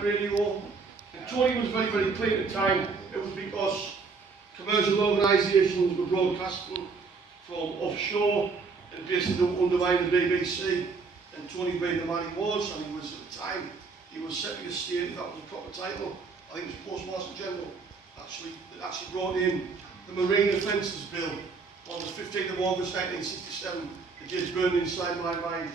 satellite radio. And Tony was very, very clear at the time. It was because commercial organisations were broadcasting from offshore and basically undermining the BBC. And Tony being the man he was, and he was at the time, he was setting a state, that was a proper title. I think it was Postmaster General, that actually brought in the Marine Offences Bill on the 15th of August 1967. It just burned inside my mind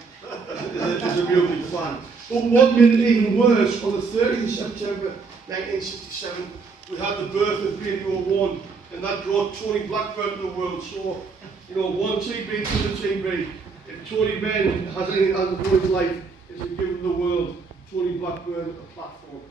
as a real big fan. But what made it even worse, on the 30th of September 1967, we had the birth of Radio 1, and that brought Tony Blackburn to the world. So, you know, one TB to the TB. If Tony Benn has anything to do with his life, is to give the world Tony Blackburn a platform.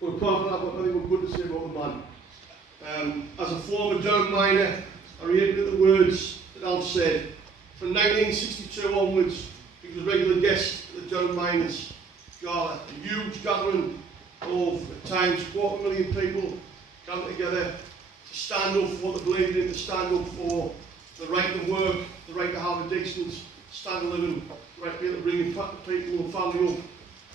But apart from that, I've got nothing good to say about the man. As a former Durham miner, I reiterate the words that Al said. From 1962 onwards, he was a regular guest at the Durham Miners Gala, a huge gathering of, at times, 250,000 people gathered together to stand up for what they believed in, to stand up for the right to work, the right to have a decent standard of living, the right to be able to bring in people and family up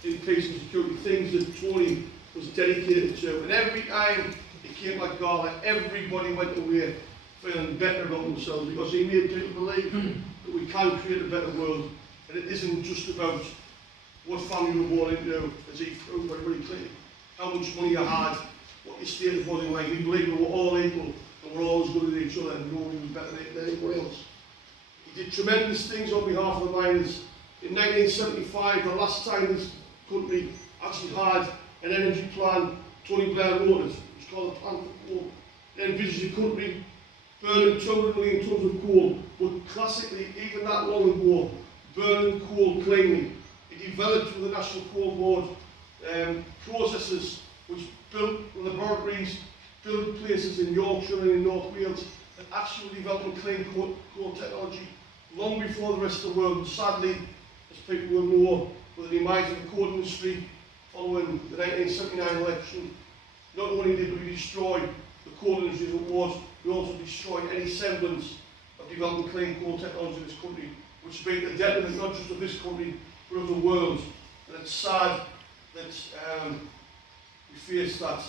in peace and security, things that Tony was dedicated to. And every time he came to Gala, everybody went away feeling better about themselves, because he made people believe that we can create a better world, and it isn't just about what family we're born into, as he proved very, very clearly, how much money you had, what your status was in life. He believed we were all equal, and we're always good at each other, and nobody was better than anyone else. He did tremendous things on behalf of the miners. In 1975, the last time this country actually had an energy plan, Tony Blair wrote it. It was called the Plan for Coal. It envisaged a country burning 200 million tonnes of coal, but classically, even that long ago, burning coal cleanly. It developed with the National Coal Board processes which built laboratories, built places in Yorkshire and in North Wales that actually developed clean coal technology long before the rest of the world. And sadly, as people will know, with the demise of the coal industry following the 1979 election, not only did we destroy the coal industry as it was, we also destroyed any semblance of developing clean coal technology in this country, which has been the detriment not just of this country, but of the world. And it's sad that we face that.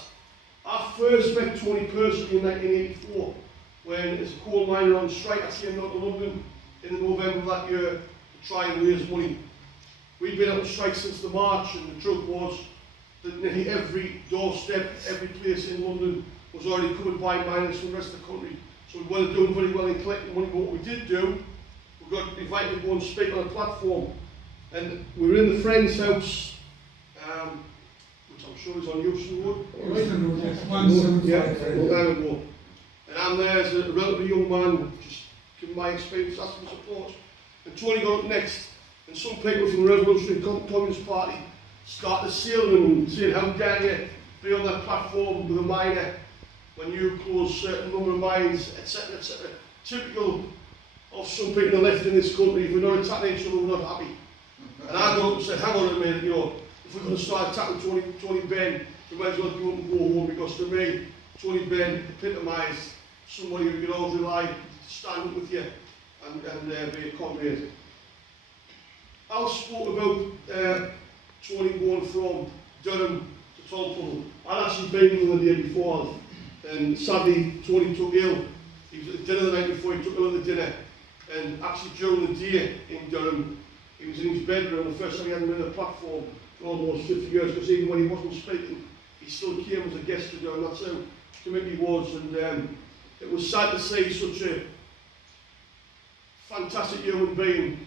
I first met Tony personally in 1984, when as a coal miner on strike, I came down to London in November of that year to try and raise money. We'd been on strike since the March, and the truth was that nearly every doorstep, every place in London was already covered by miners from the rest of the country. So we weren't doing very well in collecting money, but what we did do, we got invited to go and speak on a platform. And we were in the friend's house, which I'm sure is on Euston Road. Yeah, a long time ago. And I'm there as a relatively young man, just giving my experience, asking for support. And Tony got up next, and some people from the Revolutionary Communist Party started assailing him and saying, how dare you be on that platform with a miner when you close certain number of mines, etc., etc. Typical of some people on the left in this country. If we're not attacking each other, we're not happy. And I got up and said, hang on a minute, you know, if we're going to start attacking Tony Benn, we might as well go up and go home, because to me, Tony Benn epitomised somebody who could always rely to stand up with you and be a comrade. Al spoke about Tony going from Durham to Tolpuddle. I'd actually been with him the day before, and sadly Tony took ill. He was at dinner the night before, he took ill at the dinner, and actually during the day in Durham, he was in his bedroom. The first time he hadn't been on a platform for almost 50 years, because even when he wasn't speaking, he still came as a guest to Durham. That's how committed he was, and it was sad to see such a fantastic human being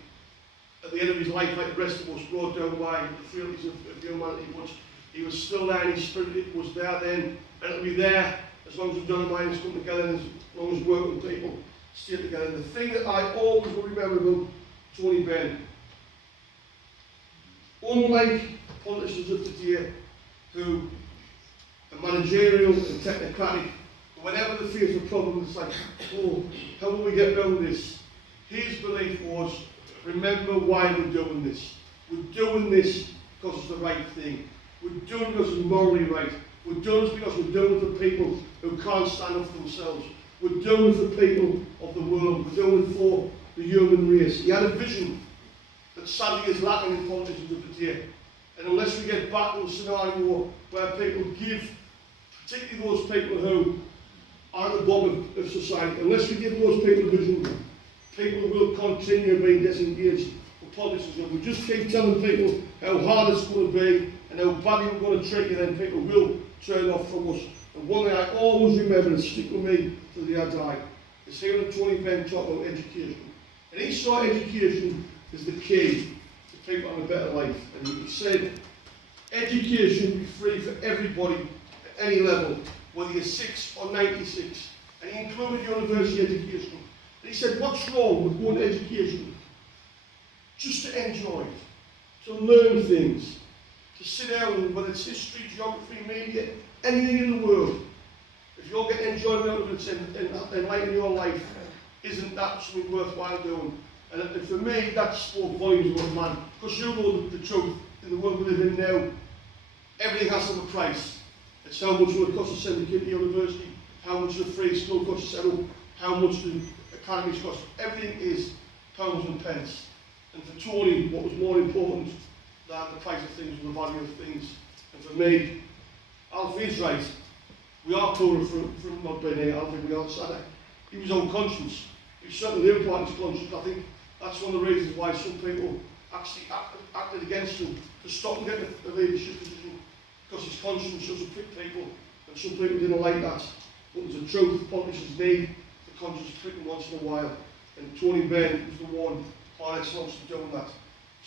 at the end of his life, like the rest of us, brought down by the frailties of humanity. But he was still there, and his spirit was there then, and it'll be there as long as the Durham miners come together, and as long as working people stay together. And the thing that I always will remember about Tony Benn, unlike politicians of today who are managerial and technocratic, whenever they face a problem, it's like, oh, how will we get around this? His belief was, remember why we're doing this. We're doing this because it's the right thing. We're doing it because it's morally right. We're doing it because we're doing it for people who can't stand up for themselves. We're doing it for people of the world. We're doing it for the human race. He had a vision that sadly is lacking in politicians of today. And unless we get back to a scenario where people give, particularly those people who are at the bottom of society, unless we give those people a vision, people will continue being disengaged with politics. If we just keep telling people how hard it's going to be and how badly we're going to treat you, then people will turn off from us. And one thing I always remember and stick with me till the day I die is hearing Tony Benn talk about education. And he saw education as the key to people having a better life. And he said, education be free for everybody at any level, whether you're 6 or 96. And he included university education. And he said, what's wrong with going to education? Just to enjoy it, to learn things, to sit down and whether it's history, geography, media, anything in the world. If you're getting enjoyment out of it and enlightening your life, isn't that something worthwhile doing? And for me, that spoke volumes about man. Because you know the truth, in the world we live in now, everything has to have a price. It's how much it would cost to send a kid to university, how much the free school costs to set up, how much the academies cost. Everything is pounds and pence. And for Tony, what was more important than the price of things was the value of things. And for me, Alfie is right. We are poorer from not being here. Alfie, we are sadder. He was on conscience. He certainly lived by his conscience. I think that's one of the reasons why some people actually acted against him to stop him getting a leadership position, because his conscience doesn't prick people, and some people didn't like that. But there's a truth, politicians need the conscience pricking once in a while, and Tony Benn was the one par excellence for doing that.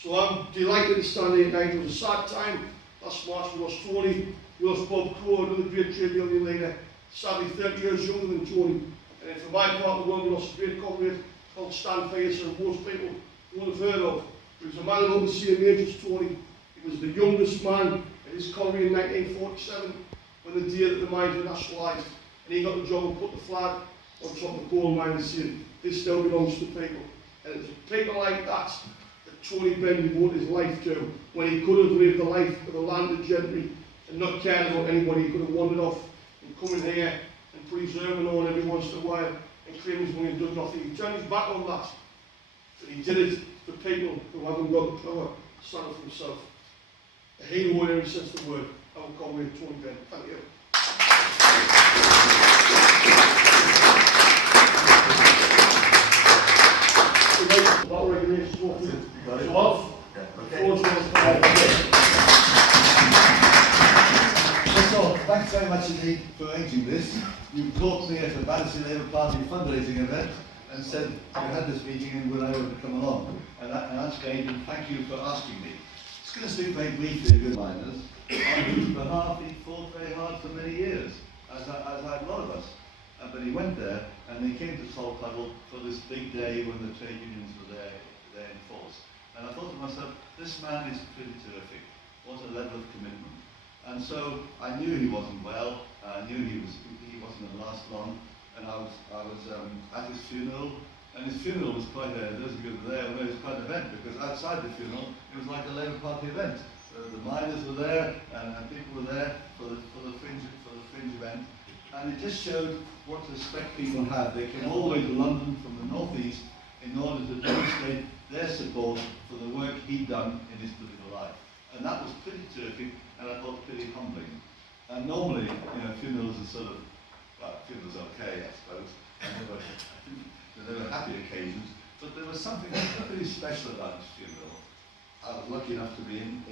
So I'm delighted to stand here tonight. It was a sad time. Last March we lost Tony, we lost Bob Crow, another great trade union leader, sadly 30 years younger than Tony. And then for my part of the world, we lost a great comrade called Stan Pearson, who most people won't have heard of. He was a man about the same age as Tony. He was the youngest man in his colliery in 1947, when the day that the mines were nationalised. And he got the job and put the flag on top of the gold mine and said, this still belongs to people. And it's people like that that Tony Benn devoted his life to, when he could have lived the life of a landed gentry and not cared about anybody. He could have wandered off and come in here and put his urban on every once in a while and claim his money and done nothing. He turned his back on that. But he did it for people who haven't got the power to stand up for himself. A hero in every sense of the word. I will call him Tony Benn. Thank you. About regulations, So, thanks very much indeed for arranging this. You caught me at the Battersea Labour Party fundraising event and said you had this meeting and would I able to come along. And that's great, and thank you for asking me. Just going to speak very briefly, good miners, on whose behalf he fought very hard for many years, as had a lot of us. But he went there and he came to Salt Puddle for this big day when the trade unions were there in force. And I thought to myself, this man is pretty terrific. What a level of commitment. And so I knew he wasn't well. I knew he wasn't going to last long. And I was at his funeral. And his funeral was quite those of you who were there, it was quite an event, because outside the funeral, it was like a Labour Party event. The miners were there, and people were there for the fringe event. And it just showed what respect people had. They came all the way to London from the northeast in order to demonstrate their support for the work he'd done in his political life. And that was pretty terrific, and I thought pretty humbling. And normally, funerals are sort of, well, funerals are okay, I suppose. There were happy occasions, but there was something pretty special about his funeral. I was lucky enough to be in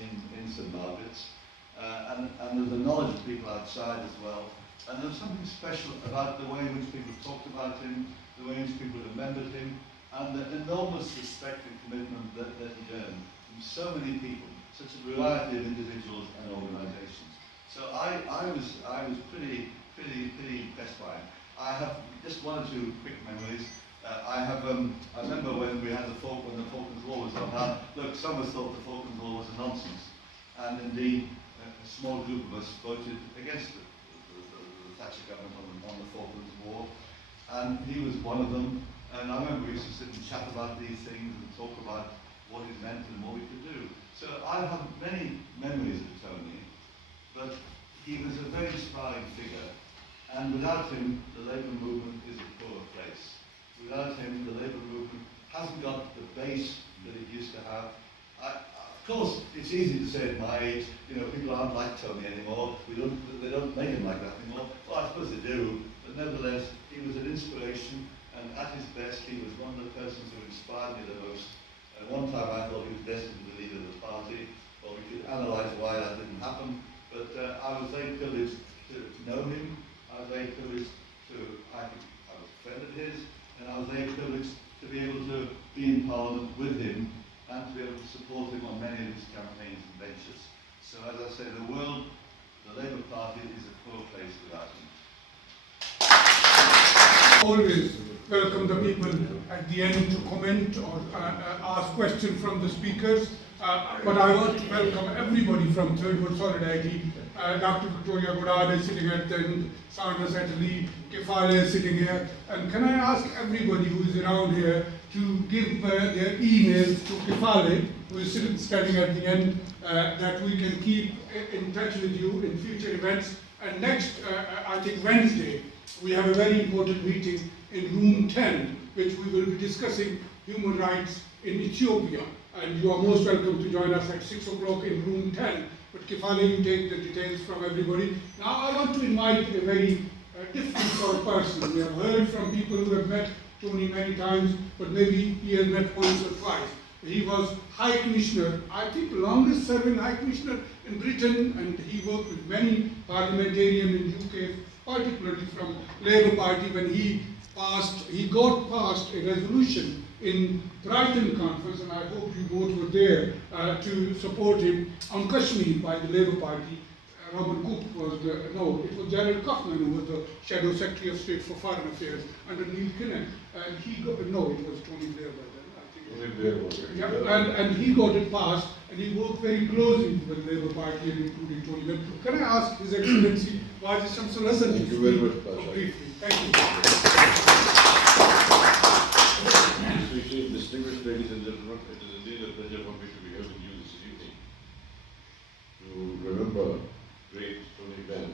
St Margaret's, and there was a knowledge of people outside as well. And there was something special about the way in which people talked about him, the way in which people remembered him, and the enormous respect and commitment that he'd earned from so many people, such a variety of individuals and organisations. So I was pretty impressed by him. I have just one or two quick memories. I remember when we had the Falklands War was on. Look, some of us thought the Falklands War was a nonsense, and indeed a small group of us voted against it. Thatcher government on the Falklands War, and he was one of them. And I remember we used to sit and chat about these things and talk about what it meant and what we could do. So I have many memories of Tony, but he was a very inspiring figure, and without him the Labour movement is a poor place. Without him the Labour movement hasn't got the base that it used to have. Of course, it's easy to say at my age, you know, people aren't like Tony anymore. They don't make him like that anymore. Well, I suppose they do, but nevertheless, he was an inspiration, and at his best, he was one of the persons who inspired me the most. At one time, I thought he was destined to be the leader of the party. Well, we could analyse why that didn't happen, but I was very privileged to know him. I was very privileged I was a friend of his, and I was very privileged to be able to be in Parliament with him and to be able to support him on many of his campaigns and ventures. So as I say, the Labour Party is a poor place without him. Always welcome the people at the end to comment or ask questions from the speakers. But I want to welcome everybody from Third World Solidarity. Dr. Victoria Goddard is sitting at the end, Saundra Satterlee, Kefale is sitting here. And can I ask everybody who is around here to give their emails to Kefale, who is standing at the end, that we can keep in touch with you in future events. And next, I think Wednesday, we have a very important meeting in room 10, which we will be discussing human rights in Ethiopia. And you are most welcome to join us at 6 o'clock in room 10. But Kefale, you take the details from everybody. Now I want to invite a very different sort of person. We have heard from people who have met Tony many times, but maybe he has met once or twice. He was High Commissioner, I think longest serving High Commissioner in Britain, and he worked with many parliamentarians in UK, particularly from Labour Party when he got passed a resolution in Brighton conference, and I hope you both were there to support him on Kashmir by the Labour Party. Robert Cook was it was Gerald Kaufman who was the Shadow Secretary of State for Foreign Affairs under Neil Kinnock. And it was Tony Blair by then, I think. Tony Blair was it. Yeah, and he got it passed, and he worked very closely with the Labour Party, including Tony Benn. Can I ask His Excellency Wajid Shamsul Hasan? Thank you very much, Pasha. Briefly. Thank you. Distinguished ladies and gentlemen, it is indeed a pleasure for me to be here with you this evening to remember great Tony Benn.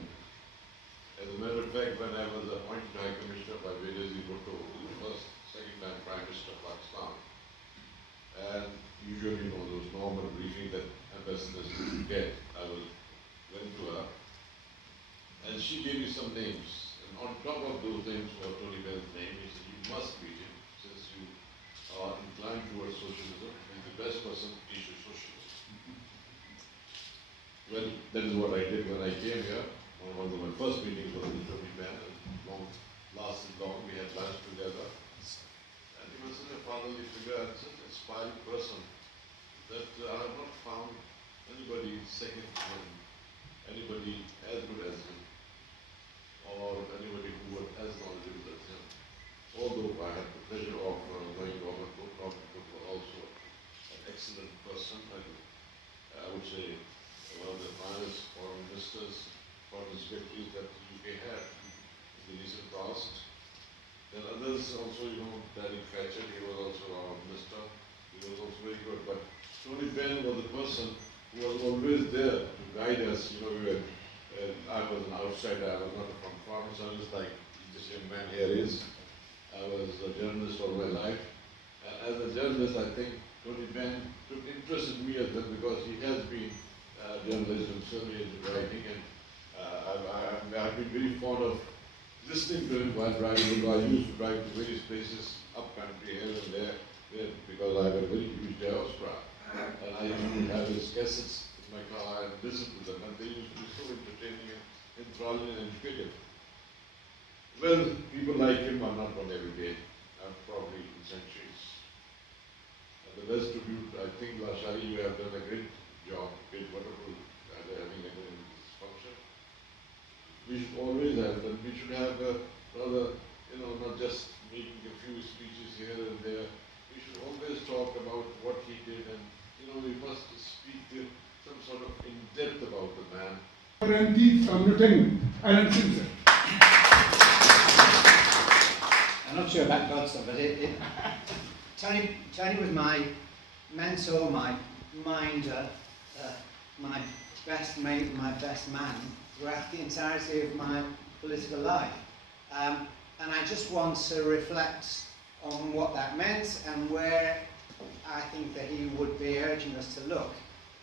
As a matter of fact, when I was appointed High Commissioner by Benazir Bhutto, the second time Prime Minister of Pakistan, and usually those normal briefings that ambassadors get, I went to her, and she gave me some names, and on top of those names was Tony Benn's name. He said, you must meet him, since you are inclined towards socialism, and the best person to teach you socialism. Well, that is what I did when I came here. One of my first meetings was with Tony Benn, and lasted long. We had lunch together. And he was such a fatherly figure and such an inspiring person that I have not found anybody second to him, anybody as good as him, or anybody who was as knowledgeable as him. Although I had the pleasure of knowing Robert Cook was also an excellent person, and I would say one of the finest foreign ministers, foreign secretaries that the UK had in the recent past. Then others also, Danny Thatcher, he was also our minister, he was also very good. But Tony Benn was the person who was always there to guide us. I was an outsider, I was not from foreign service like this young man here is. I was a journalist all my life. And as a journalist, I think Tony Benn took interest in me as well because he has been journalist and certainly in writing, and I've been very fond of listening to him while driving. I used to drive to various places, up country, here and there because I have a very huge diaspora. And I used to have his cassettes in my car and listen to them, and they used to be so entertaining and enthralling and educative. Well, people like him are not born every day, probably in centuries. And the best tribute, I think, Lasharie, you have done a great job, great, wonderful, having a this function. We should always have, and we should have rather, not just making a few speeches here and there. We should always talk about what he did, and we must speak some sort of in depth about the man. MP from Nottingham, Alan Simpson. I'm not sure about Godson, but Tony was my mentor, my minder, my best mate, my best man throughout the entirety of my political life. And I just want to reflect on what that meant and where I think that he would be urging us to look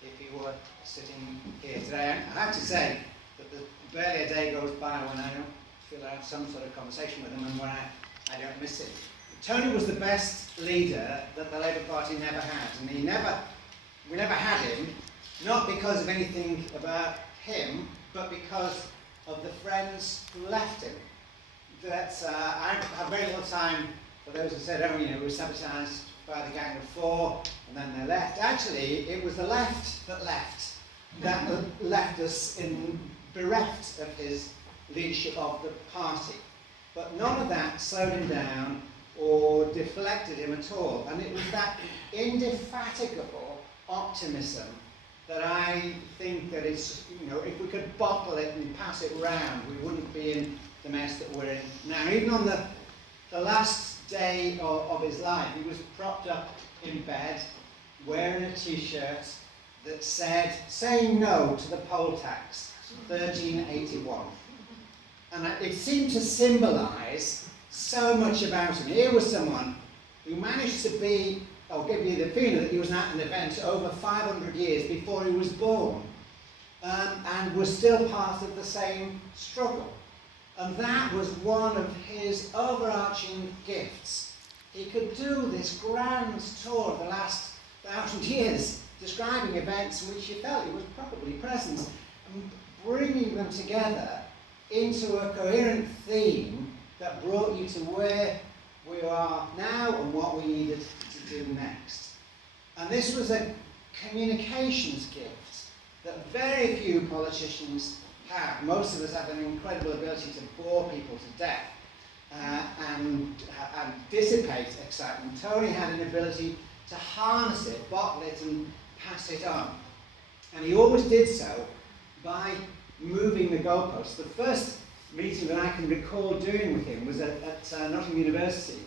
if he were sitting here today. I have to say that barely a day goes by when I don't feel I have some sort of conversation with him and when I don't miss him. Tony was the best leader that the Labour Party never had, and we never had him, not because of anything about him, but because of the friends who left him. I have very little time for those who said, oh, it was sabotaged by the Gang of Four, and then they left. Actually, it was the left that left us bereft of his leadership of the party. But none of that slowed him down or deflected him at all. And it was that indefatigable optimism that I think that is, if we could bottle it and pass it round, we wouldn't be in the mess that we're in now. Even on the last day of his life, he was propped up in bed, wearing a t-shirt that said, saying no to the poll tax, 1381. And it seemed to symbolise so much about him. Here was someone who managed to be, I'll give you the feeling that he was at an event over 500 years before he was born, and was still part of the same struggle. And that was one of his overarching gifts. He could do this grand tour of the last 1,000 years, describing events in which you felt he was probably present, and bringing them together into a coherent theme that brought you to where we are now and what we needed to do next. And this was a communications gift that very few politicians have. Most of us have an incredible ability to bore people to death and dissipate excitement. Tony had an ability to harness it, bottle it and pass it on. And he always did so by moving the goalposts. The first meeting that I can recall doing with him was at Nottingham University.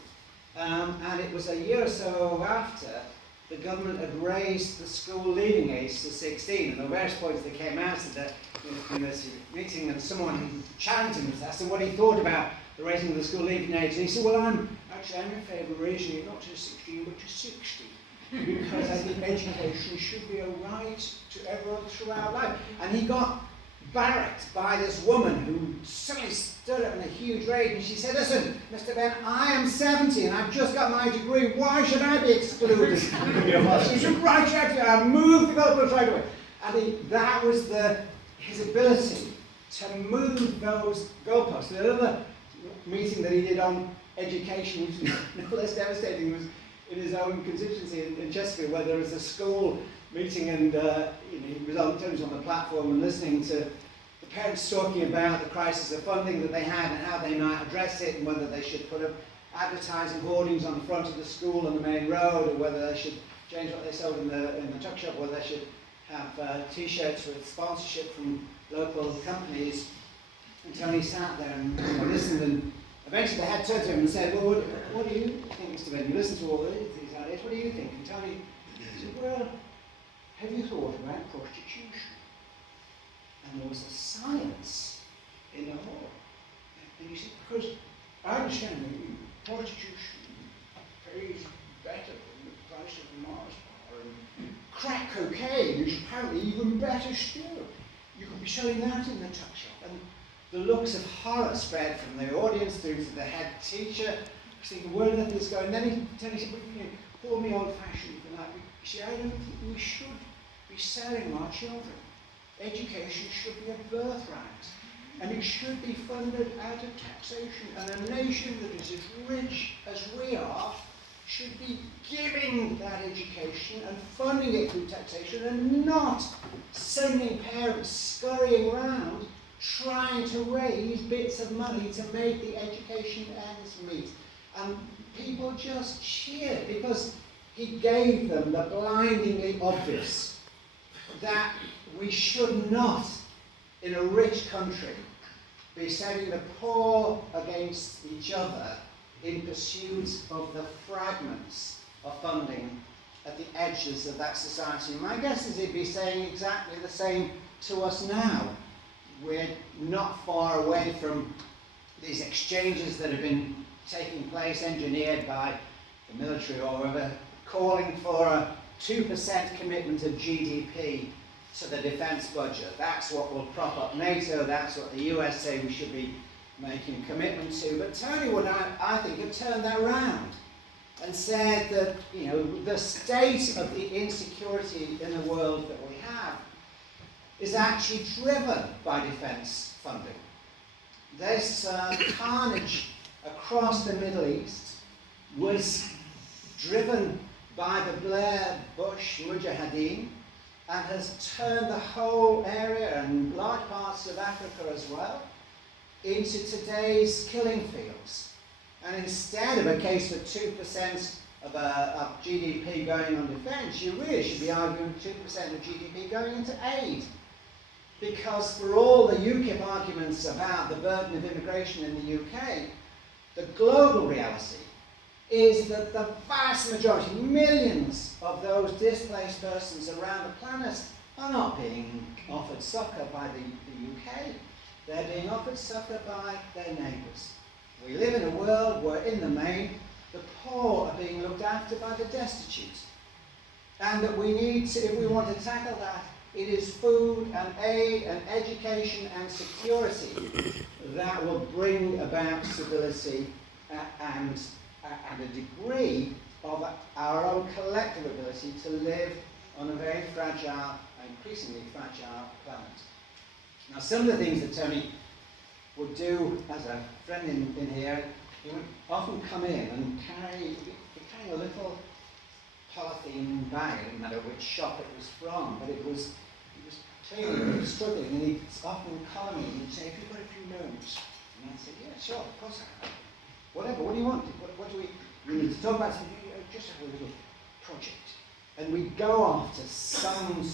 And it was a year or so after the government had raised the school leaving age to 16. And at various points they came out at the university meeting and someone challenged him and asked him what he thought about the raising of the school leaving age. And he said, well, I'm in favour of raising it not to 16 but to 60. Because I think education should be a right to everyone throughout life. And he got barracked by this woman who suddenly stood up in a huge rage and she said, listen, Mr. Benn, I am 70 and I've just got my degree, why should I be excluded? She said, right, I moved the goalposts right away. And that was his ability to move those goalposts. Another meeting that he did on education, which was no less devastating, was in his own constituency in Chesterfield, where there was a school meeting and he was on the platform and listening to the parents talking about the crisis of funding that they had and how they might address it and whether they should put up advertising hoardings on the front of the school on the main road or whether they should change what they sold in the tuck shop, whether they should have t-shirts with sponsorship from local companies. And Tony sat there and listened, and eventually they had turned to him and said, well, what do you think, Mr. Benn? You listen to all these ideas, what do you think? And Tony said, well, have you thought about prostitution? And there was a silence in the hall. And he said, because I understand that prostitution pays better than the price of Mars bar, and crack cocaine is apparently even better still. You could be selling that in the tuck shop. And the looks of horror spread from the audience through to the head teacher. I was thinking, where did this go? And then he said, well, call me old-fashioned for that. You see, I don't think we should be selling our children. Education should be a birthright, and it should be funded out of taxation. And a nation that is as rich as we are should be giving that education and funding it through taxation, and not sending parents scurrying around trying to raise bits of money to make the education ends meet. And people just cheered because he gave them the blindingly obvious that we should not, in a rich country, be setting the poor against each other in pursuit of the fragments of funding at the edges of that society. My guess is he'd be saying exactly the same to us now. We're not far away from these exchanges that have been taking place, engineered by the military or whatever, calling for a 2% commitment of GDP to the defence budget. That's what will prop up NATO, that's what the US say we should be making commitment to. But Tony would, I think, have turned that round and said that, you know, the state of the insecurity in the world that we have is actually driven by defence funding. This carnage across the Middle East was driven by the Blair-Bush Mujahideen and has turned the whole area and large parts of Africa as well into today's killing fields. And instead of a case for 2% of GDP going on defence, you really should be arguing 2% of GDP going into aid. Because for all the UKIP arguments about the burden of immigration in the UK, the global reality is that the vast majority, millions of those displaced persons around the planet are not being offered succour by the UK. They're being offered succour by their neighbours. We live in a world where, in the main, the poor are being looked after by the destitute. And that we need to, if we want to tackle that, it is food and aid and education and security that will bring about stability and a degree of our own collective ability to live on a very fragile, increasingly fragile planet. Now, some of the things that Tony would do as a friend in here, he would often come in and carry a little polythene bag. It didn't matter which shop it was from, but he was clearly he was struggling, and he'd often call me and he'd say, "Have you got a few moments?" And I'd say, "Yeah, sure, of course I have. Whatever, what do you want? What do we need to talk about?" So, "Just have a little project." And we'd go off to some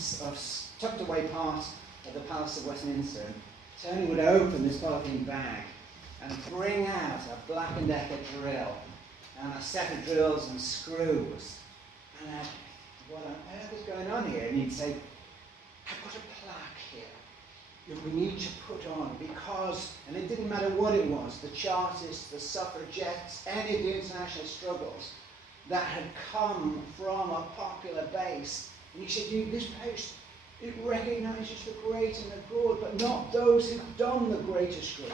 tucked away part of the Palace of Westminster, and Tony would open this polythene bag and bring out a Black & Decker drill and a set of drills and screws. And I'd, "What on earth is going on here?" And he'd say, "I've got a plaque here that we need to put on because," and it didn't matter what it was, the Chartists, the suffragettes, any of the international struggles that had come from a popular base. And he said, "This place, it recognises the great and the good, but not those who've done the greatest good.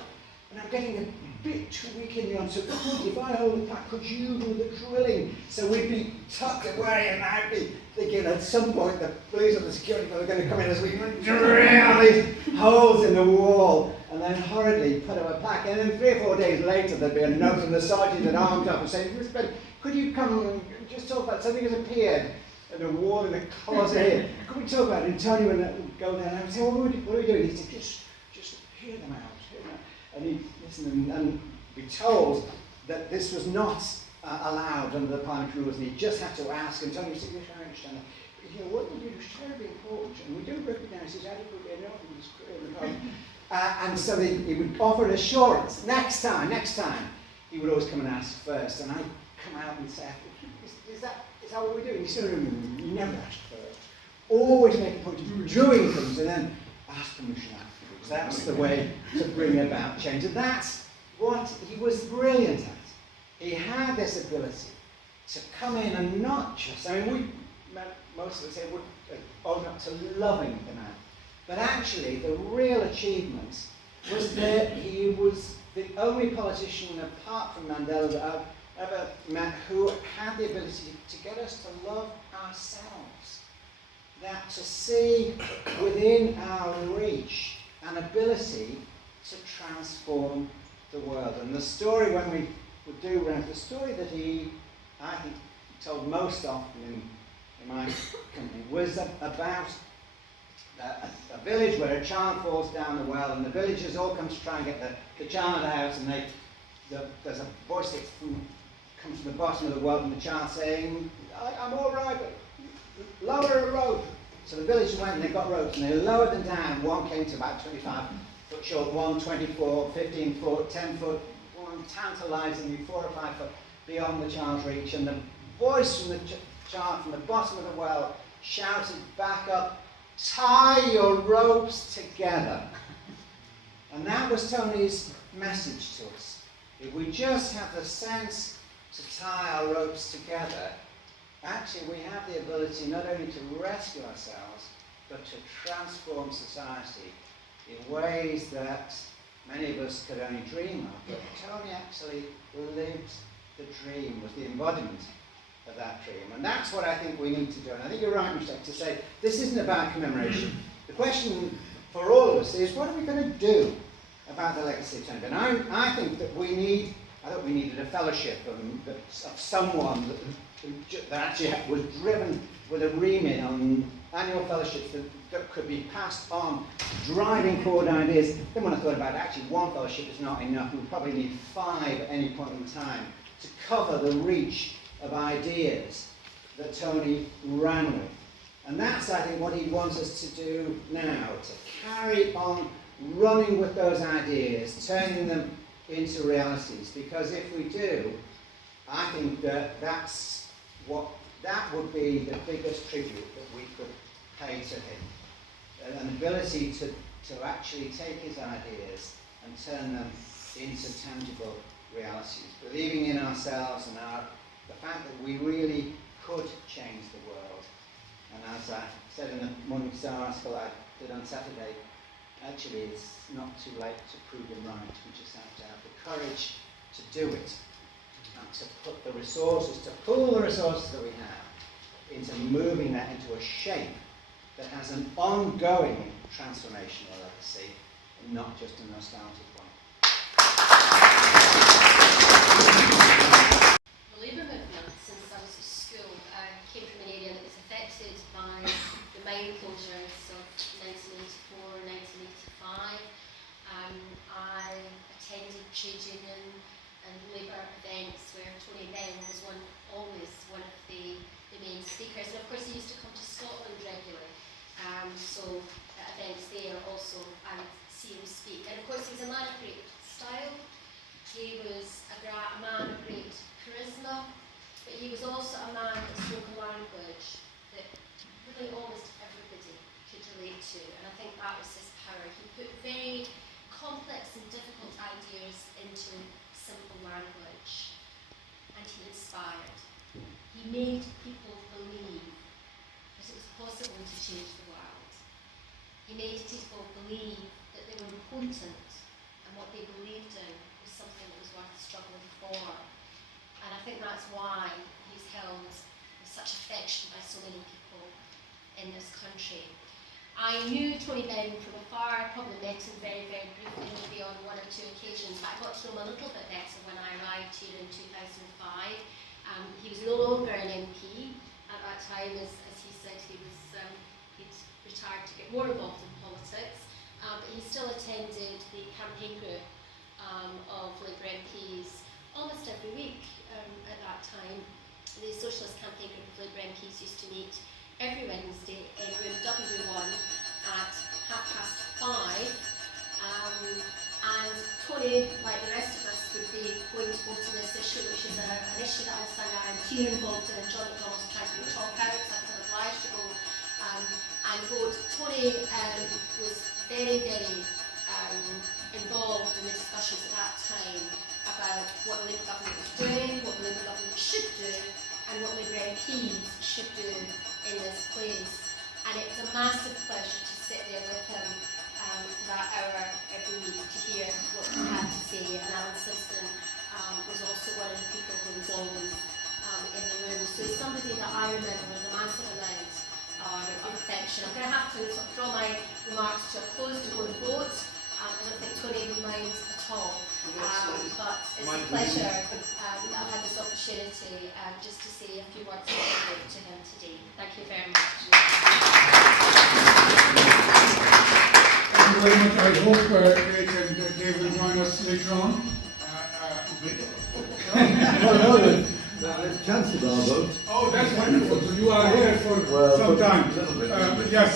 And I'm getting a bit too weak in the arm, so if I hold the plaque, could you do the drilling?" So we'd be tucked away, and I'd be thinking at some point the police or the security people are going to come in as we drill these holes in the wall, and then hurriedly put up a plaque. And then 3 or 4 days later, there'd be a note from the sergeant at arms up and saying, "Mr. Benn, could you come and just talk about something that's appeared in a wall in a closet here? Could we talk about it?" And Tony would go there, and I would say, "What are we doing?" He'd say, just hear them out. And he'd listen and be told that this was not allowed under the parliamentary rules, and he just had to ask. And Tony would say, "Yes, I understand that. But, you know, what you do is terribly important, and we do recognise his adequate enough in his career." And so he would offer an assurance. Next time, he would always come and ask first, and I'd come out and say, is that what we're doing?" He said, "No, you never ask first. Always make a point of doing things, and then ask permission afterwards. That's the way to bring about change." And that's what he was brilliant at. He had this ability to come in and not just, most of us here would own up to loving the man. But actually, the real achievement was that he was the only politician, apart from Mandela, that I've ever met who had the ability to get us to love ourselves. That to see within our reach an ability to transform the world. And the story, when we would do around, the story that he, I think, told most often in my company was about a village where a child falls down the well, and the villagers all come to try and get the child out, and there's a voice that comes from the bottom of the well from the child saying, "I'm all right, but lower a rope." So the villagers went and they got ropes, and they lowered them down. One came to about 25 foot short, one 24, 15 foot, 10 foot, one tantalisingly 4 or 5 foot beyond the child's reach. And the voice from the child from the bottom of the well shouted back up, "Tie your ropes together." And that was Tony's message to us. If we just have the sense to tie our ropes together, actually we have the ability not only to rescue ourselves, but to transform society in ways that many of us could only dream of. But Tony actually lived the dream, was the embodiment of that dream. And that's what I think we need to do. And I think you're right, Mushtaq, to say this isn't about commemoration. The question for all of us is, what are we going to do about the legacy of Tony Benn? I think that we needed a fellowship of someone that actually was driven with a remit on annual fellowships that could be passed on, driving forward ideas. Then when I thought about it, actually one fellowship is not enough. We probably need 5 at any point in time to cover the reach of ideas that Tony ran with. And that's, I think, what he wants us to do now, to carry on running with those ideas, turning them into realities. Because if we do, I think that that would be the biggest tribute that we could pay to him. An ability to actually take his ideas and turn them into tangible realities. Believing in ourselves and the fact that we really could change the world. And as I said in the Morning Star article I did on Saturday, actually it's not too late to prove him right. We just have to have the courage to do it. And to put the resources, to pool the resources that we have into moving that into a shape that has an ongoing transformational legacy and not just a nostalgic one. The labour movement, since I was at school, came from an area that was affected by the mine closures of 1984 and 1985. I attended trade union and labour events where Tony Benn was always one of the main speakers. And of course he used to come to Scotland regularly. So at events there also I would see him speak. And of course he was a man of great style. He was a man of great charisma, but he was also a man that spoke a language that really almost everybody could relate to. And I think that was his power. He put very complex and difficult ideas into simple language, and he inspired. He made people believe that it was possible to change the world. He made people believe that they were important and what they believed in was something that was worth struggling for. And I think that's why he's held with such affection by so many people in this country. I knew Tony Benn from afar. I probably met him very, very briefly, maybe on 1 or 2 occasions, but I got to know him a little bit better when I arrived here in 2005. He was no longer an MP at that time, as he said, he'd retired to get more involved in politics, but he still attended the campaign group of Labour MPs almost every week at that time. The Socialist campaign group of Labour MPs used to meet every Wednesday in room W1 at 5:30. And Tony, like the rest of us, would be going to vote on this issue, which is an issue that I understand I'm here involved in, and John McDonald's trying to talk out, so I'm kind of obliged to go and vote. Tony was very, very involved in the discussions at that time about what the Labour government was doing, what the Labour government should do, and what Labour MPs should do in this place. And it was a massive pleasure to sit there with him that hour every week to hear what he had to say. And Alan Simpson was also one of the people who was always in the room. So he's somebody that I remember with a massive amount of affection. I'm going to have to sort of draw my remarks to a close to go and vote. I don't think Tony would mind at all. But it's a pleasure that I've had this opportunity just to say a few words to him today. Thank you very much. Thank you very much. I hope Kate and Dave will join us later on. There's chances are, though. Oh, that's wonderful. So you are here for some time. Yes.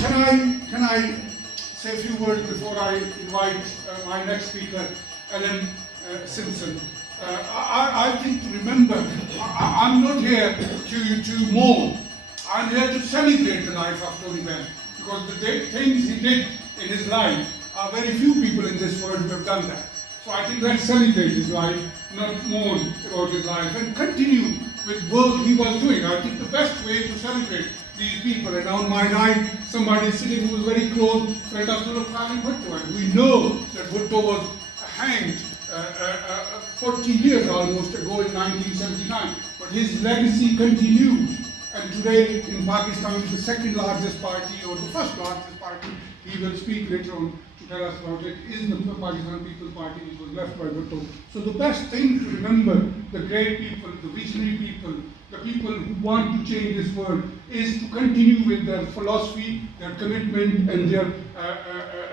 Can I say a few words before I invite my next speaker, Ellen Simpson? I think to remember, I'm not here to mourn. I'm here to celebrate the life of Tony Benn, because the things he did in his life are very few people in this world who have done that. So I think let's celebrate his life, not mourn about his life, and continue with work he was doing. I think the best way to celebrate these people. And on my right, somebody sitting who was very close, friend of Ikram Khan. And we know that Bhutto was hanged 40 years almost ago in 1979. But his legacy continued. And today in Pakistan, the second largest party or the first largest party, he will speak later on to tell us about it, is the Pakistan People's Party, which was left by Bhutto. So the best thing to remember, the great people, the visionary people, the people who want to change this world, is to continue with their philosophy, their commitment, and their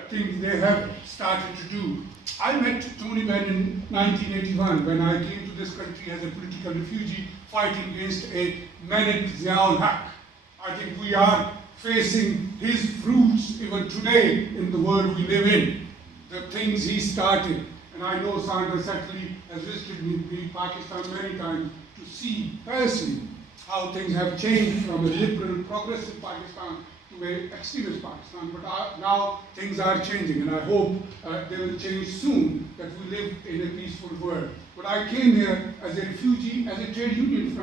things they have started to do. I met Tony Benn in 1981 when I came to this country as a political refugee fighting against a manic Ziaul Haq. I think we are facing his fruits even today in the world we live in. The things he started, and I know Saundra Satterlee has visited me Pakistan many times to see personally how things have changed from a liberal, progressive Pakistan to an extremist Pakistan. But now things are changing, and I hope they will change soon, that we live in a peaceful world. But I came here as a refugee, as a trade unionist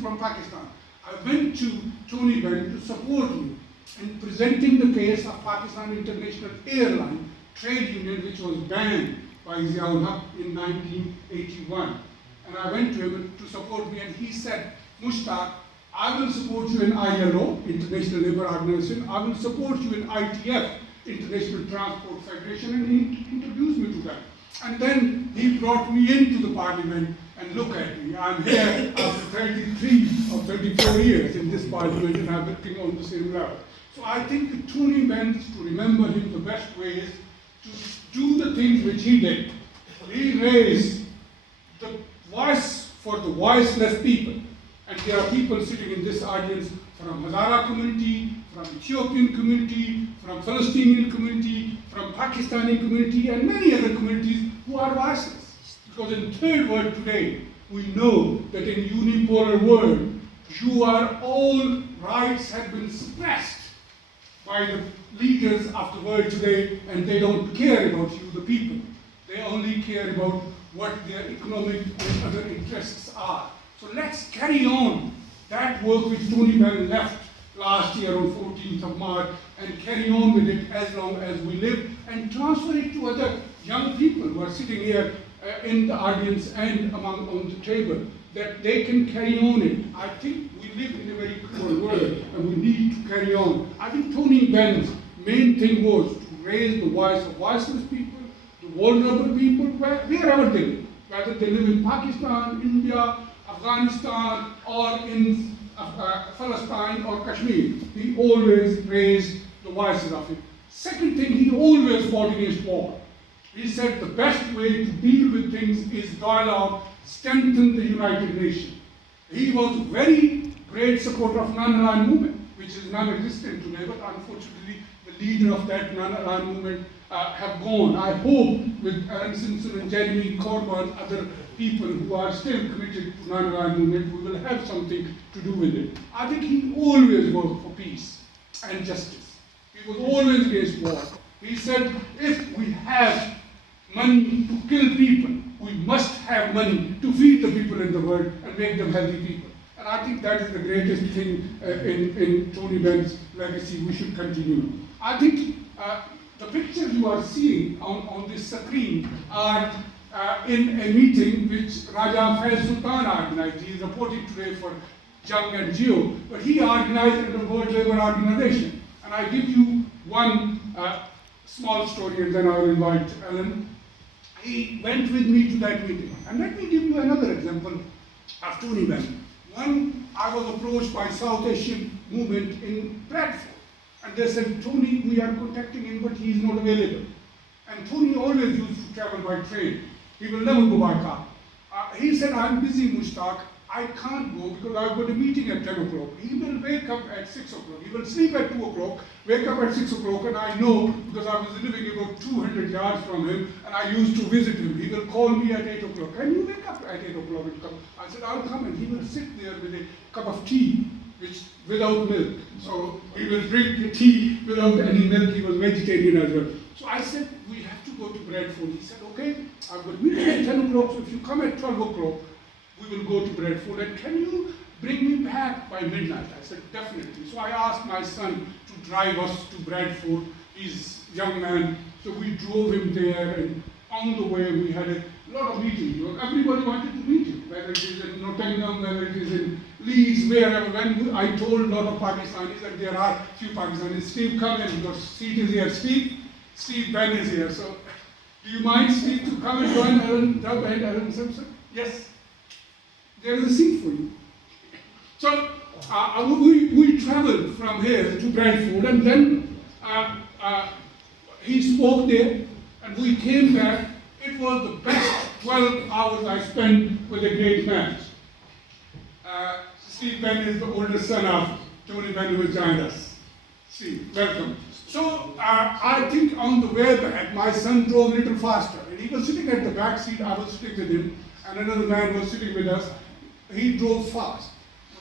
from Pakistan. I went to Tony Benn to support him in presenting the case of Pakistan International Airline trade union, which was banned by Ziaul Haq in 1981. And I went to him to support me, and he said, Mushtaq, I will support you in ILO, International Labour Organization. I will support you in ITF, International Transport Federation, and he introduced me to that. And then he brought me into the parliament, and look at me. I'm here after 33 or 34 years in this parliament, and I'm working on the same level. So I think Tony Benn, to remember him, the best way is to do the things which he did. He raised the voice for the voiceless people. And there are people sitting in this audience from Hazara community, from Ethiopian community, from Palestinian community, from Pakistani community, and many other communities who are voiceless. Because in third world today, we know that in unipolar world, all rights have been suppressed by the leaders of the world today, and they don't care about you, the people. They only care about what their economic and other interests are. So let's carry on that work which Tony Benn left last year on 14th of March, and carry on with it as long as we live, and transfer it to other young people who are sitting here in the audience and on the table, that they can carry on it. I think we live in a very cruel world, and we need to carry on. I think Tony Benn's main thing was to raise the voice of voiceless people, the vulnerable people, wherever they live, whether they live in Pakistan, India, Afghanistan, or in Palestine or Kashmir. He always raised the voices of it. Second thing, he always fought against war. He said the best way to deal with things is dialogue, strengthen the United Nations. He was very great supporter of non-aligned movement, which is non-existent today, but unfortunately the leader of that non-aligned movement have gone. I hope with Simpson and Jeremy Corbyn, other people who are still committed to non-aligned movement, we will have something to do with it. I think he always worked for peace and justice. He was always against war. He said, if we have money to kill people, we must have money to feed the people in the world and make them healthy people. And I think that is the greatest thing in Tony Benn's legacy. We should continue. I think the pictures you are seeing on this screen are in a meeting which Raja Faiz Sultan organized. He is reporting today for Jung and Geo, but he organized in the World Labour Organization. And I give you one small story, and then I will invite Alan. He went with me to that meeting. And let me give you another example of Tony Benn. One, I was approached by South Asian movement in Bradford. And they said, Tony, we are contacting him, but he is not available. And Tony always used to travel by train. He will never go by car. He said, I'm busy, Mushtaq. I can't go because I've got a meeting at 10 o'clock. He will wake up at 6 o'clock. He will sleep at 2 o'clock, wake up at 6 o'clock, and I know because I was living about 200 yards from him, and I used to visit him. He will call me at 8 o'clock. Can you wake up at 8 o'clock and come? I said, I'll come, and he will sit there with a cup of tea, without milk. So he will drink the tea without any milk. He was vegetarian as well. So I said, we have to go to Bradford. He said, okay, I've got a meeting at 10 o'clock, so if you come at 12 o'clock, we will go to Bradford. And can you bring me back by midnight. I said, definitely. So I asked my son to drive us to Bradford. He's a young man, so we drove him there, and on the way we had a lot of meetings. Everybody wanted to meet him, whether it is in Nottingham, whether it is in Leeds, wherever. When I told a lot of Pakistanis, and there are few Pakistanis, Steve, come in, your seat is here. Steve Benn is here. So, do you mind, Steve, to come and join Aaron Simpson? Yes. There is a seat for you. So, we traveled from here to Bradford, and then he spoke there, and we came back. It was the best 12 hours I spent with a great man. Steve Benn is the oldest son of Tony Benn, who has joined us. Steve, welcome. So I think on the way back, my son drove a little faster, and he was sitting at the back seat. I was sitting with him, and another man was sitting with us. He drove fast.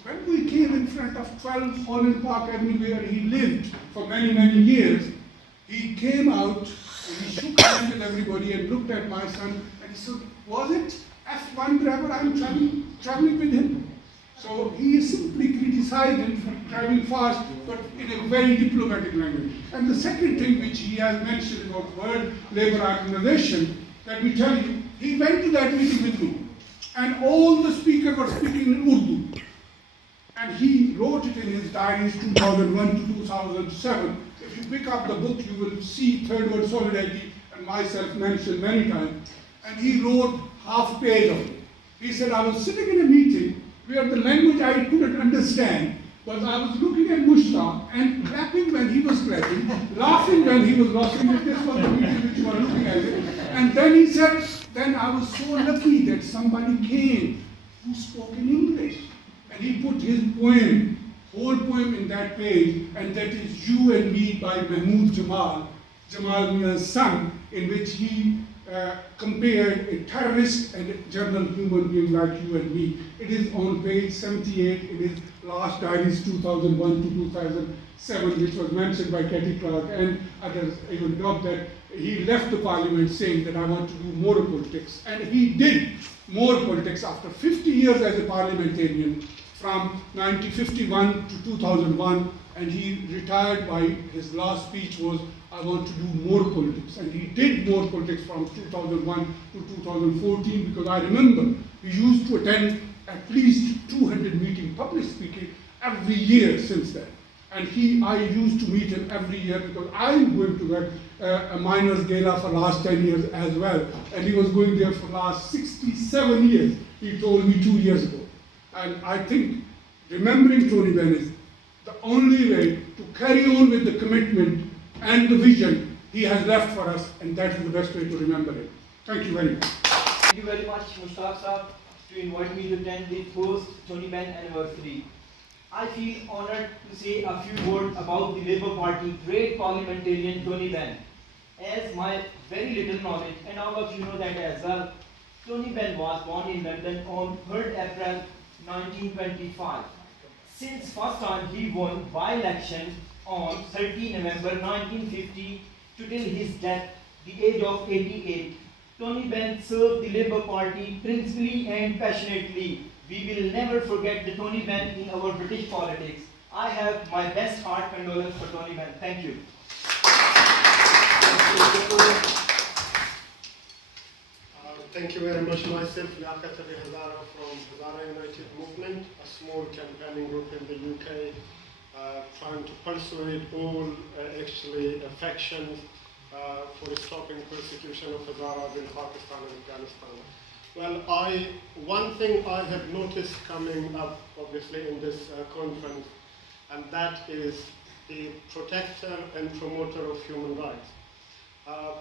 When we came in front of 12 Holland Park Avenue, where he lived for many, many years, he came out and he shook hands with everybody and looked at my son and he said, was it F1 driver? I'm traveling with him. So he simply criticized him for driving fast, but in a very diplomatic language. And the second thing which he has mentioned about World Labour Organization, let me tell you, he went to that meeting with me, and all the speakers were speaking in Urdu. And he wrote it in his diaries 2001 to 2007. If you pick up the book, you will see Third World Solidarity and myself mentioned many times. And he wrote half page of it. He said, I was sitting in a meeting where the language I couldn't understand, but I was looking at Mushtaq and clapping when he was clapping, laughing when he was laughing. This was the meeting which you were looking at it. And then he said, then I was so lucky that somebody came who spoke in English. And he put his poem, whole poem in that page, and that is You and Me by Mahmood Jamal Mia's son, in which he compared a terrorist and a general human being like you and me. It is on page 78 in his last diaries 2001 to 2007, which was mentioned by Katy Clark and others. Even Dobb, that he left the parliament saying that I want to do more politics. And he did more politics after 50 years as a parliamentarian, from 1951 to 2001, and he retired by his last speech was, I want to do more politics. And he did more politics from 2001 to 2014, because I remember he used to attend at least 200 meetings, public speaking, every year since then. And I used to meet him every year because I'm going to a miners' gala for last 10 years as well. And he was going there for last 67 years, he told me 2 years ago. And I think remembering Tony Benn is the only way to carry on with the commitment and the vision he has left for us, and that is the best way to remember it. Thank you very much. Thank you very much, Mushtaq Sahab, to invite me to attend the first Tony Benn anniversary. I feel honored to say a few words about the Labour Party great parliamentarian Tony Benn. As my very little knowledge, and all of you know that as well, Tony Benn was born in London on 3rd April 1925. Since first time he won by-election on 13 November 1950 to till his death, the age of 88, Tony Benn served the Labour Party principally and passionately. We will never forget the Tony Benn in our British politics. I have my best heart condolence for Tony Benn. Thank you. Thank you very much. Myself, Liaqat Ali Hazara from Hazara United Movement, a small campaigning group in the UK, trying to persuade all factions for stopping persecution of Hazaras in Pakistan and Afghanistan. Well, one thing I have noticed coming up, obviously, in this conference, and that is the protector and promoter of human rights.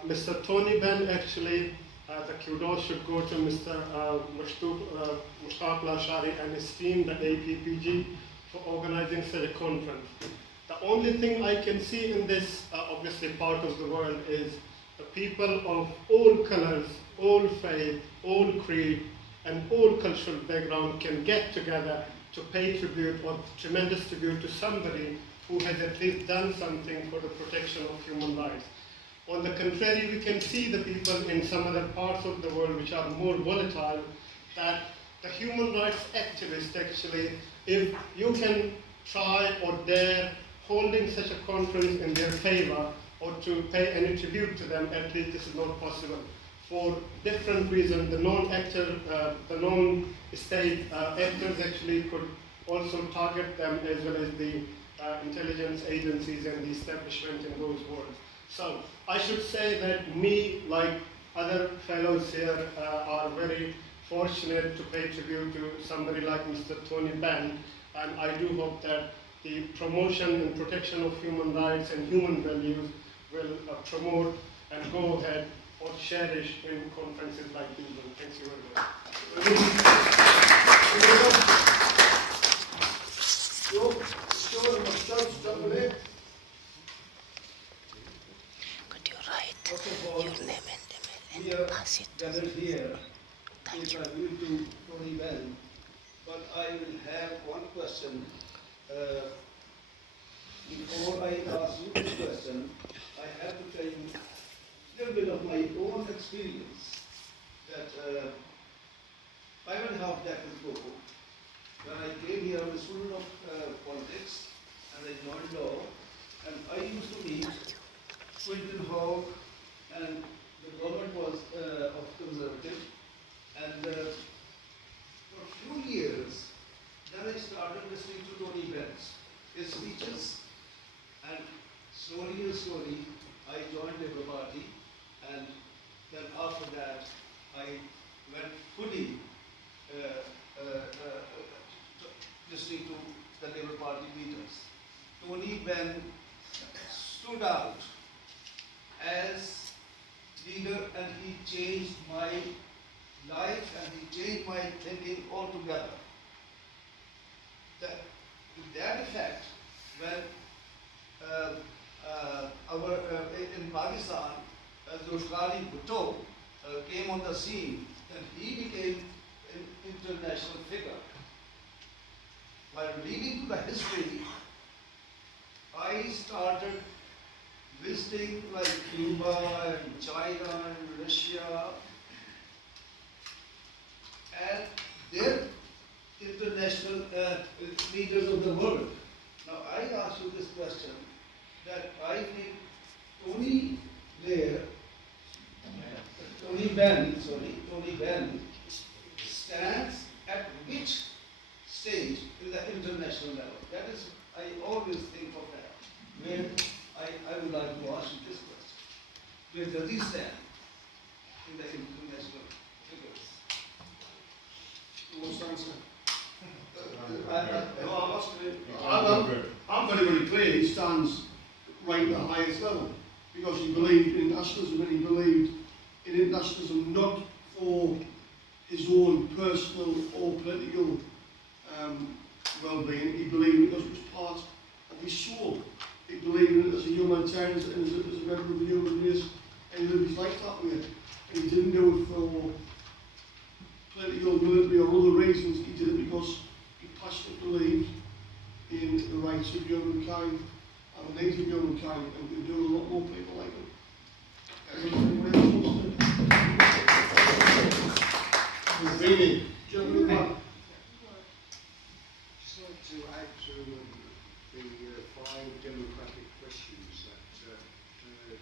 Mr. Tony Benn, actually, the kudos should go to Mr. Mushtaq Lasharie and his team, the APPG, for organizing such a conference. The only thing I can see in this, obviously, part of the world is the people of all colors, all faith, all creed, and all cultural background can get together to pay tribute or tremendous tribute to somebody who has at least done something for the protection of human rights. On the contrary, we can see the people in some other parts of the world which are more volatile, that the human rights activists actually, if you can try or dare holding such a conference in their favor or to pay any tribute to them, at least this is not possible. For different reasons, the non-state actors actually could also target them, as well as the intelligence agencies and the establishment in those worlds. So I should say that me, like other fellows here, are very fortunate to pay tribute to somebody like Mr. Tony Benn, and I do hope that the promotion and protection of human rights and human values will promote and go ahead or cherish in conferences like these. Thank you very much. Could you write your name and pass it? Gathered here, if I will to Tony Benn, but I will have one question. Before I ask you this question, I have to tell you a little bit of my own experience that 5.5 decades ago, when I came here, I was a student of politics and I joined law, and I used to meet Quinton Hogg, and the government was of conservative, and for a few years, then I started listening to Tony Benn's his speeches, and slowly, I joined the Labour Party, and then after that, I went fully listening to the Labour Party leaders. Tony Benn stood out as leader, and he changed my life, and he changed my thinking altogether. To that effect, when in Pakistan, Zulfikar Bhutto came on the scene, and he became an international figure. While reading the history, I started visiting like Cuba and China and Russia, and their international leaders of the world. Now I ask you this question, that I think Tony Benn stands at which stage in the international level? That is, I always think of that. Where I would like to ask you this question. Where does he stand in the international figures? Who wants to answer? I'm very, very clear. He stands right at the highest level because he believed in nationalism, and he believed in nationalism not for his own personal or political well-being. He believed in it because it was part of his soul. He believed in it as a humanitarian, and as a member of the human race, and he lived his life that way. And he didn't do it for political ability or other reasons. He did it because he passionately believed in the rights of humankind and the needs of humankind, and we do a lot more people like him. Really? Just like to add to the 5 democratic questions that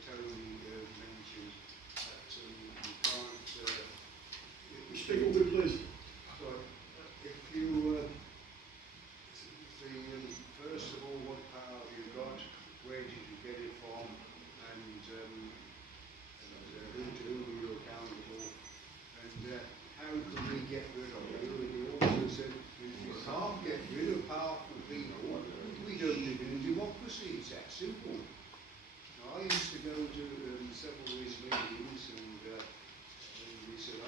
Tony mentioned, that you can't... Speak up, please. Sorry. If you... first of all, what power have you got? Where did you get it from? And who to whom are you accountable? And how can we get rid of you? And you also said, if you can't get rid of powerful people, we don't live in a democracy. It's that simple. Now, I used to go to several of these meetings, and we said,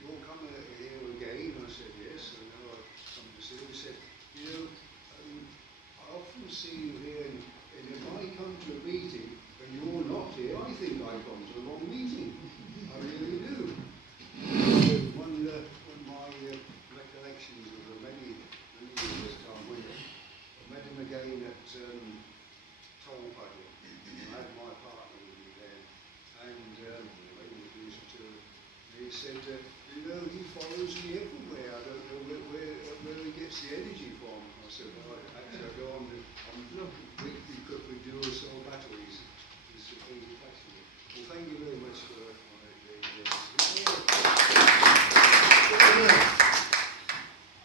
you're coming here again? I said, yes. And now I've come to see him. He said, I often see you here, and if I come to a meeting and you're not here, I think I've gone to the wrong meeting. I really do. One of my recollections of the many years time when I met him again at Toll Budget. I had my partner with me there, and I introduced him to him. He said, the energy from. I said, well, actually, I go on the we do us all batteries. It's very passionate. Well, thank you very much for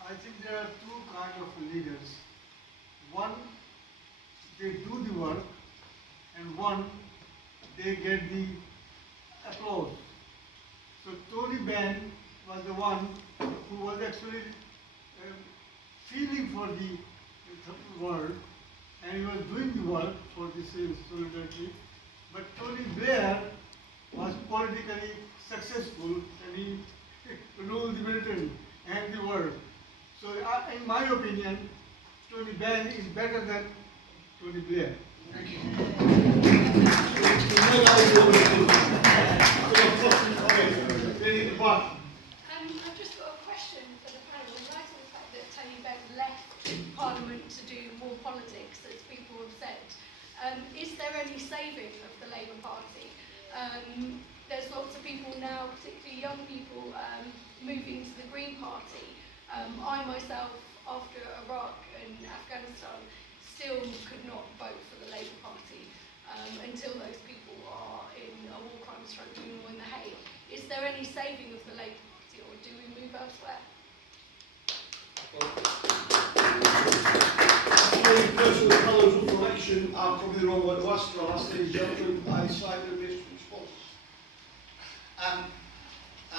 I think there are two kinds of leaders. One, they do the work, and one, they get the applause. So Tony Benn was the one who was actually feeling for the world, and he was doing the work for this solidarity. But Tony Blair was politically successful, and he ruled the military and the world. So in my opinion, Tony Benn is better than Tony Blair. Thank you. I've just got a question for the panel. In light of the fact that Tony Benn left Parliament to do more politics, as people have said, is there any saving of the Labour Party? There's lots of people now, particularly young people, moving to the Green Party. I myself, after Iraq and Afghanistan, still could not vote for the Labour Party until those people are in a war crimes tribunal in The Hague. Is there any saving of the Labour Party, or do we move elsewhere? Personal panels of election, I'm probably the wrong one to ask, but I'll ask these gentlemen, I slightly missed response.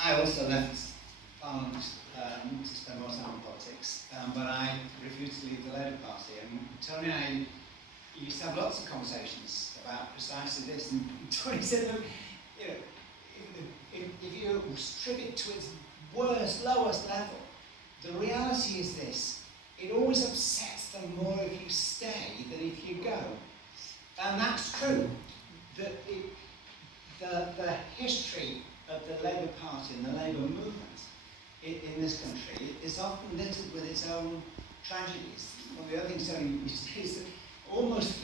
I also left Parliament to spend more time in politics, but I refused to leave the Labour Party. And Tony and I used to have lots of conversations about precisely this, and Tony said, look, you know, if you strip it to its worst, lowest level, the reality is this: it always upsets them more if you stay than if you go. And that's true. The history of the Labour Party and the Labour movement in this country is often littered with its own tragedies. One of the other things Tony used to say is that almost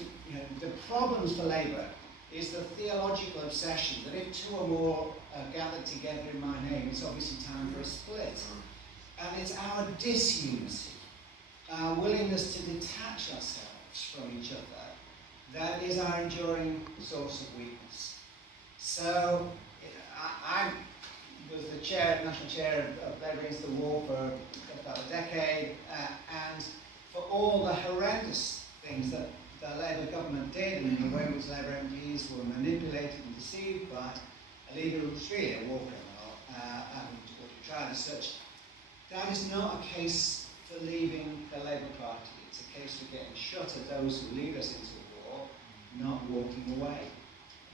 the problems for Labour is the theological obsession that if two or more are gathered together in my name, it's obviously time for a split. And it's our disunity, our willingness to detach ourselves from each other, that is our enduring source of weakness. So, I was the national chair of Labour Against the War for about a decade, and for all the horrendous things that the Labour government did, and the way in which Labour MPs were manipulated and deceived by a leader who was really a war criminal and was tried as such, that is not a case for leaving the Labour Party. It's a case for getting shut at those who lead us into war, not walking away.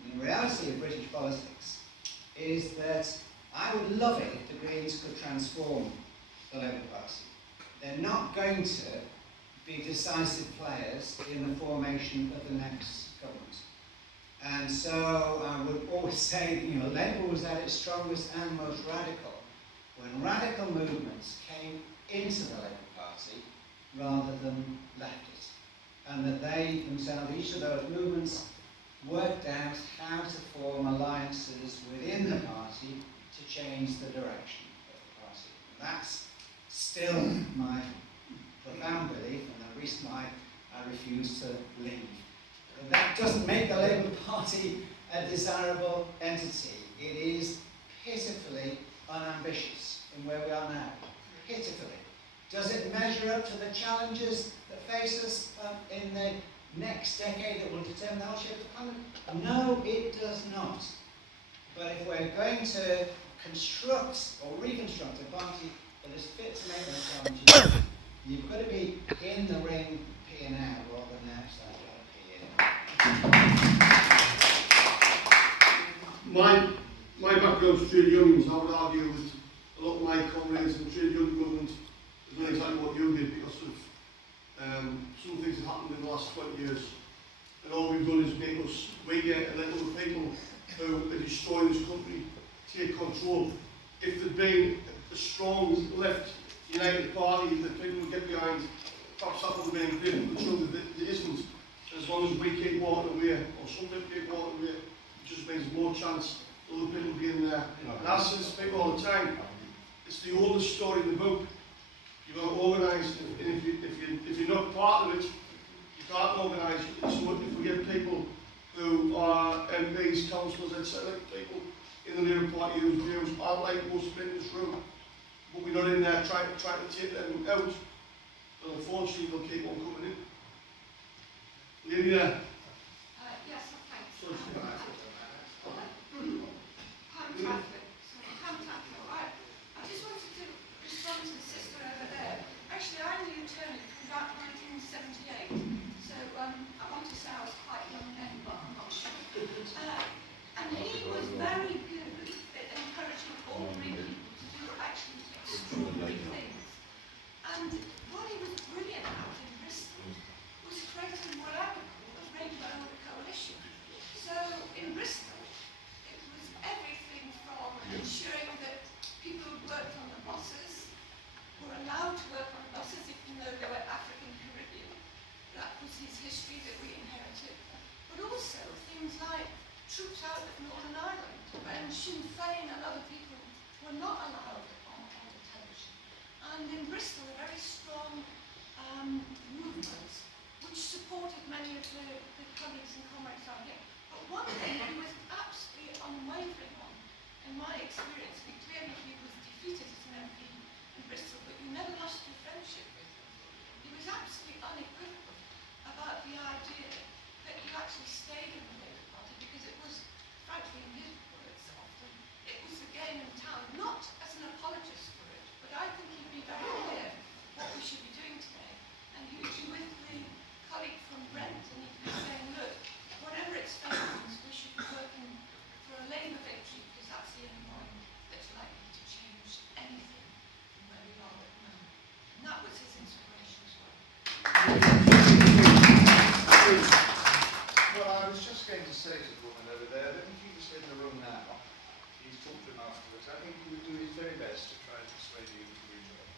And the reality of British politics is that I would love it if the Greens could transform the Labour Party. They're not going to be decisive players in the formation of the next government. And so I would always say, Labour was at its strongest and most radical when radical movements came into the Labour Party rather than left it. And that they themselves, each of those movements, worked out how to form alliances within the party to change the direction of the party. And that's still my profound belief, and the reason why I refuse to leave. But that doesn't make the Labour Party a desirable entity. It is pitifully unambitious in where we are now. Pitifully. Does it measure up to the challenges that face us in the next decade that will determine our shape of Parliament? No, it does not. But if we're going to construct or reconstruct a party that is fit to make those challenges, you've got to be in the ring peeing out rather than outside peeing. My background is trade unions. I would argue that a lot of my comrades in the trade union movement is not exactly what you did because of some things that happened in the last 20 years. And all we've done is make us wait and let other people who are destroying this country take control. If there'd been a strong left united party that people would get behind, perhaps that would have been great, but surely there isn't. As long as we keep walking away, or some people keep walking away, it just means more chance that other people will be in there. And as I speak all the time, it's the oldest story in the book. You got to organise it, and if you're not part of it, you can't organise it. So if we get people who are MPs, councillors, etc., people in the Labour Party whose views aren't like most of in this room, but we're not in there trying to take them out, and unfortunately they'll keep on coming in. Lady there. Yes, thanks. So, I just wanted to respond to the sister over there. Actually, I'm the attorney from about 1978, so I want to say I was quite young then, but I'm not sure. And he was very good at encouraging ordinary people to do actually extraordinary things. And what he was brilliant at in Bristol was creating what I would call a rainbow coalition. So in Bristol, it was everything from ensuring that people who worked on the buses were allowed to work on the buses even though they were African Caribbean. That was his history that we inherited. But also things like troops out of Northern Ireland, when Sinn Féin and other people were not allowed on the television. And in Bristol, a very strong movement which supported many of the colleagues and comrades out here. But one thing he was absolutely unwavering on, in my experience, and clearly he was defeated as an MP in Bristol, but you never lost your friendship with him. He was absolutely unequivocal about the idea that you actually stayed in the Labour Party because it was, frankly, in his words often, it was the game in town, not as an apologist for it, but I think he'd be very clear what we should be doing today. And he would be with the colleague from Brent and he'd be saying, look, whatever its failings, we should be working for a Labour victory because that's the only one that's likely to change anything from where we are at the moment. And that was his inspiration as well. Well, I was just going to say to the woman over there, I don't think he was in the room now. He's talked to him afterwards. I think he would do his very best to try to persuade you to rejoin.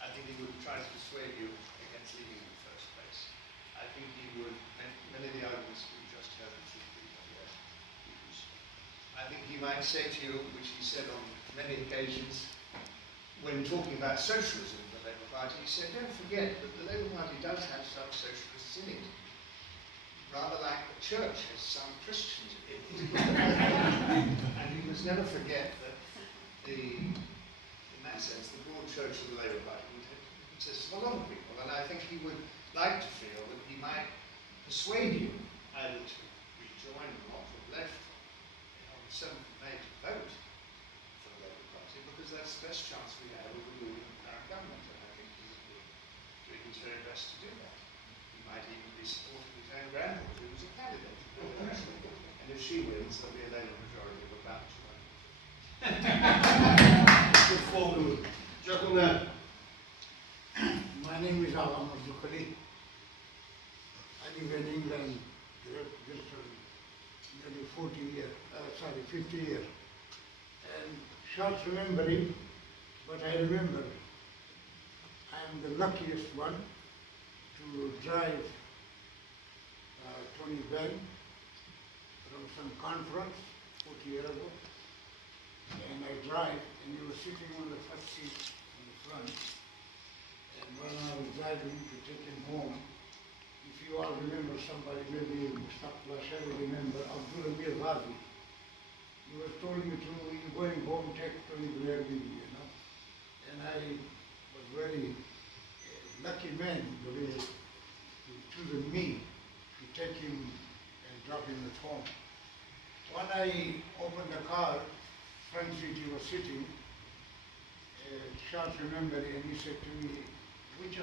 I think he would try to persuade you against leaving in the first place. I think he would, many of the arguments we just heard should be used. I think he might say to you, which he said on many occasions, when talking about socialism in the Labour Party, he said, don't forget that the Labour Party does have some socialists in it. Rather like the church has some Christians in it. And you must never forget that in that sense, the broad church of the Labour Party consists of a lot of people. And I think he would like to feel that he might persuade you either to rejoin or not, or left on the 7th of May to vote for the Labour Party, because that's the best chance we have of removing the current government. And I think he's doing his very best to do that. He might even be supporting his own granddaughter, who was a candidate. And if she wins, there'll be a Labour majority of about 250. Good forward. Gentleman. My name is Agha Marzooq. I live in England just nearly 50 years. And short remembering, but I remember I'm the luckiest one to drive Tony Benn from some conference 40 years ago. And I drive, and he was sitting on the first seat in the front. And when I was driving to take him home, if you all remember somebody, maybe Mushtaq Lasharie remember, Abdul Amir Ghazi. He was told me to, you're going home, take Tony Blair with you, And I was very lucky man, the way he chosen me to take him and drop him at home. When I opened the car, front seat he was sitting, short memory, and he said to me, which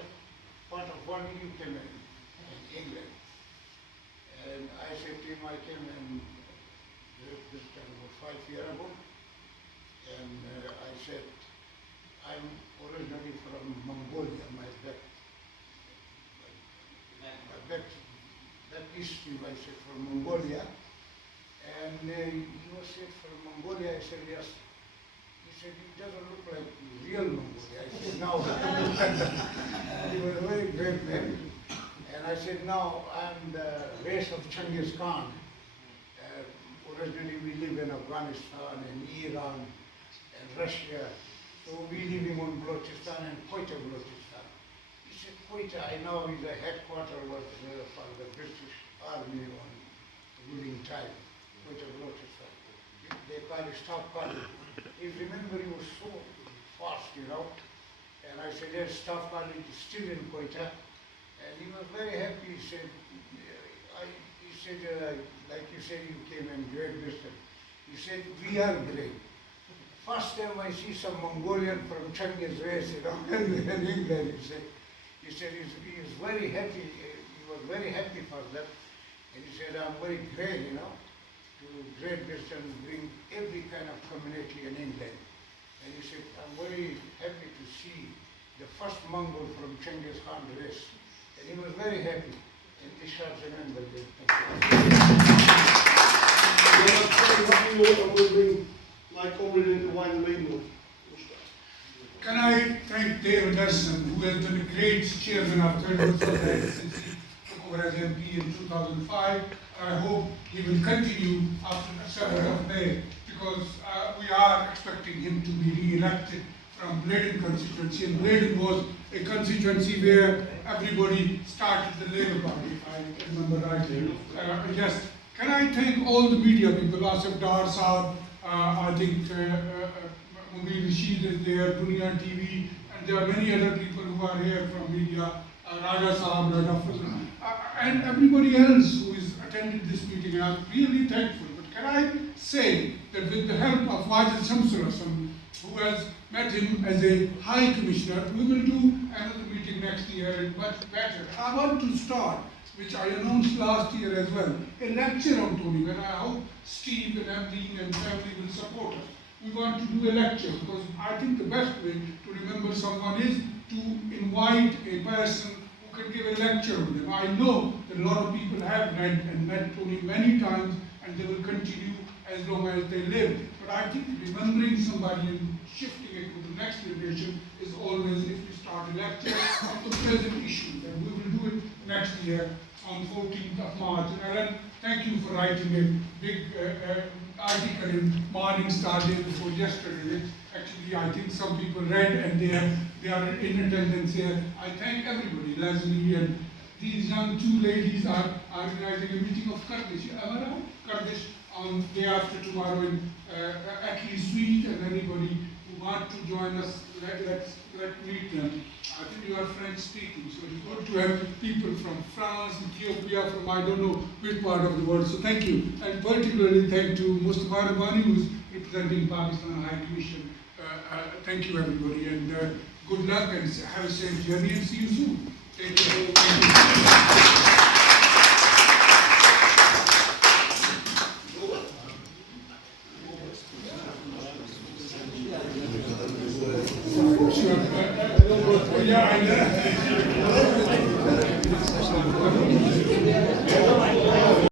part of world you came in England? And I said to him, I came in this time about 5 years ago, and I said, I'm originally from Mongolia, my back history, I said, from Mongolia. And he was said, from Mongolia, I said, yes. He said, it doesn't look like real Mongolia. I said, no. He was a very great man. And I said, no, I'm the race of Genghis Khan. Originally we live in Afghanistan and Iran and Russia. So we living on Balochistan and Quetta Balochistan. Quetta, I know is the headquarters was for the British Army on ruling time. Quetta Balochistan. They call it Staff College. If remember, he was so fast, you know. And I said, yes, Staff College is still in Quetta. And he was very happy. He said, like you said, you came in Great Britain. He said, we are great. First time I see some Mongolian from Chinese race, you know, in England, he said he is very happy, he was very happy for that. And he said, I'm very glad, you know, to Great Britain bring every kind of community in England. And he said, I'm very happy to see the first Mongol from Genghis Khan race. And he was very happy. And this shall remember this. My comrade in the wine league. Can I thank Dave Anderson, who has been a great chairman of Third World since he took over as MP in 2005. I hope he will continue after the 7th of May, because we are expecting him to be re-elected from Bladen constituency. And Bladen was a constituency where everybody started the Labour Party, if I remember rightly. Yes. Can I thank all the media people, Asif Dar Saab, I think Mubin Rashid is there, Dunia TV, and there are many other people who are here from media, Raja Saab, and everybody else who is attending this meeting. And I'm really thankful. But can I say that with the help of Wajid Shamsul Hasan, who has met him as a High Commissioner, we will do another meeting next year and much better. I want to start, which I announced last year as well, a lecture on Tony Benn. I hope Steve and Emily and family will support us. We want to do a lecture because I think the best way to remember someone is to invite a person who can give a lecture on them. I know that a lot of people have read and met Tony many times and they will continue as long as they live. But I think remembering somebody and shifting it to the next generation is always, if we start a lecture on the present issue, then we will do it next year on 14th of March. And Alan, thank you for writing a big article in Morning Star day before yesterday, which actually I think some people read and they are in attendance here. I thank everybody, Leslie and these young two ladies are organizing a meeting of Kurdish. Am I right? Kurdish on day after tomorrow in Atlee Suite, and anybody who want to join us, let's meet them. I think you are French speaking, so it's good to have people from France, Ethiopia, from I don't know which part of the world. So thank you, and particularly thank to Mustafa Rabbani, who is representing Pakistan High Commission. Thank you everybody, and good luck and have a safe journey, and see you soon. Thank you. Yeah, I know.